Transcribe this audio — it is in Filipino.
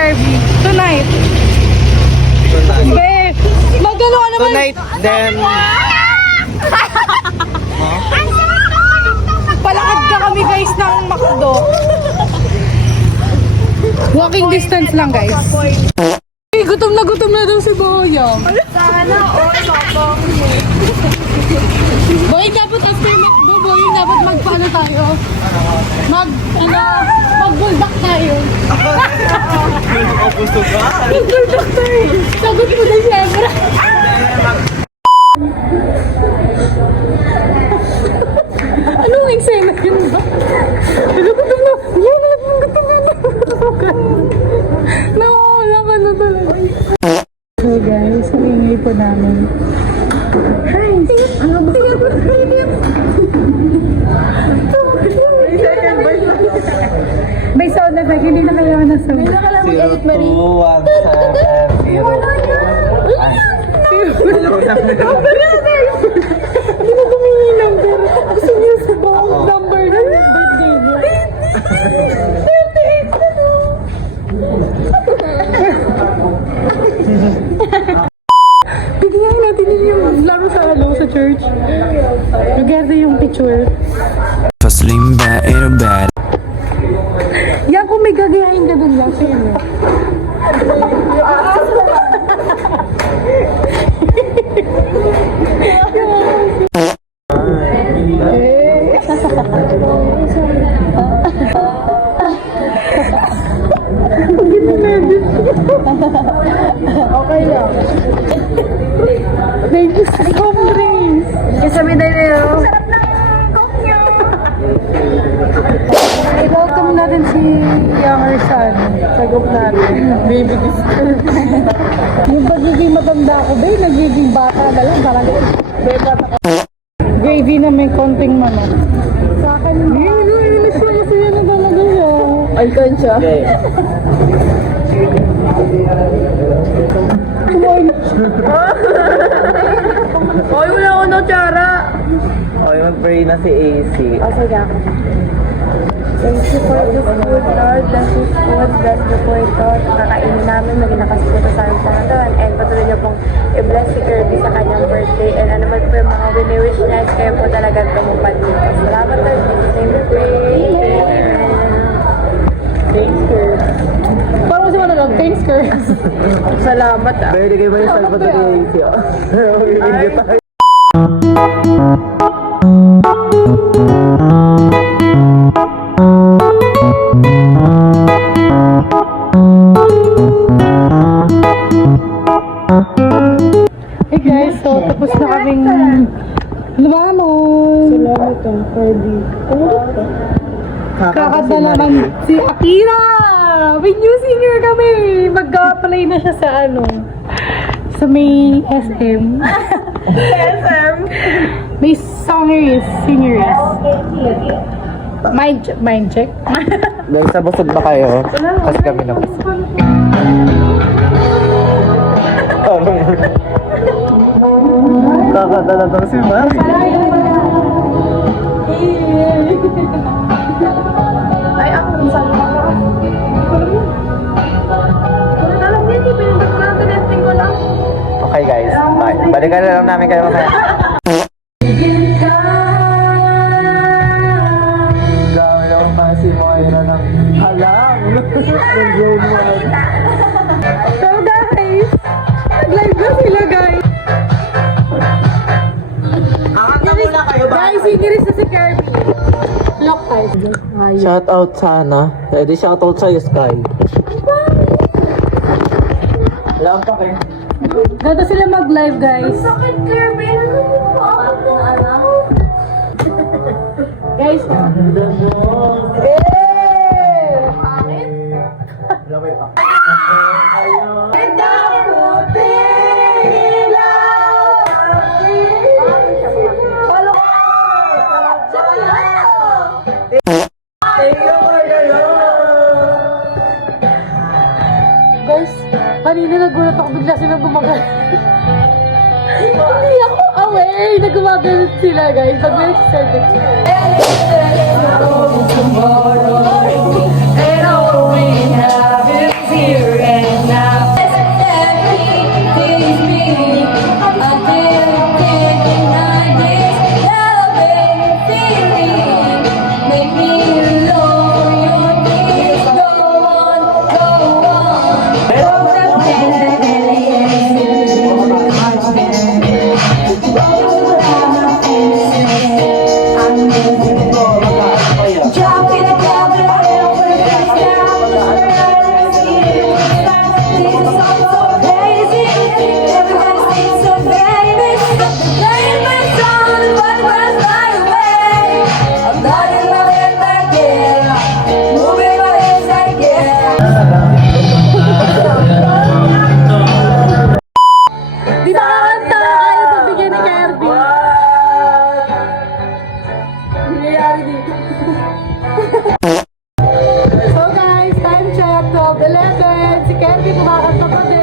Kirby. Tonight. Be, magano ka naman. Tonight, then... Palakad na kami guys ng McDo. Walking distance lang guys. Hey, gutom na daw si Boyang. Sana all mabang. Boyang dapat after McDo, Boyang dapat magpaano tayo? Mag-bulldog tayo. Gusto ba? Mag-bulldog tayo. Sagot mo na siyempre. Anong eksena yun ba? Gutom na. Yan, gutom na. Nakawala ka na talaga. So guys, ang ingay po namin. Hi! Ano ba? May sound effect, hindi na kailangan ng sound. Hindi na kailangan mag-edit, Marie. 2, 1, 7, 0. Hindi na gumingi number. Gusto niyo sa buong number ng birthday niya. 38. Bigyan natin yung laro sa church. Together yung picture. Slim bad, ain't a bad. Yan kung may gagayahin ka dun lang sa'yo. Okay lang. Thank you so much. Kasabi na niyo. Welcome natin si younger son sa group natin. Baby disturb. Yung pagiging matanda ko, babe, nagiging bata na lang. Parang, bata ko. Gravy na may konting manok. Sa akin, miss ko kasi yan na talaga siya. Icon siya. Hoy, wala ako ng tsara. Okay, mag-pray na si AC. Oh, sige ako. Thank you for this food, Lord. Bless this food. Bless niyo po ito. Kakainin namin. Maging nakasuko sa amin sa ngayon. And patuloy niyo pong i-bless si Kirby sa kanyang birthday. And ano man po yung mga wini-wish niya is kayo po talaga tumupad dito. Salamat, Lord. In Jesus' name we pray. Thanks, Kirby. Parang kasi lang, thanks, Kurt. Salamat, ah. Pwede kayo ba yung salva to ni AC? Mag-video tayo. Hey guys, so tapos na kaming lumamon. Salamat, ah, Kirby. Kakanta naman si Akira! May new singer kami! Mag-apply na siya sa sa may SM. SM. May singerist. Mind check. Dahil sa busog ba kayo? Kasi kami na busog. Kakadala daw si Mari. Ay, ako rin sa mga ka. Wala lang din, pinindot ko lang, tinesting ko lang. Okay guys, bye. Balikan na lang namin kayo mamaya. Galaw pa si Moira ng halang. So guys, nag-live na sila guys. Guys, singerist na si Kirby. Lock eyes. Shout out sana. Pwede shout out sa'yo, Sky. Alam pa kayo. Dito sila mag-live guys. Sakit, Kirby. Ano po ako? Guys, guys, kanina nagulat ako bigla silang gumagano. Hindi ako aware na gumagano sila guys. Pag may started sila. And all we have is here. So guys, time check, 12:11. Si Kirby kumakanta pa din.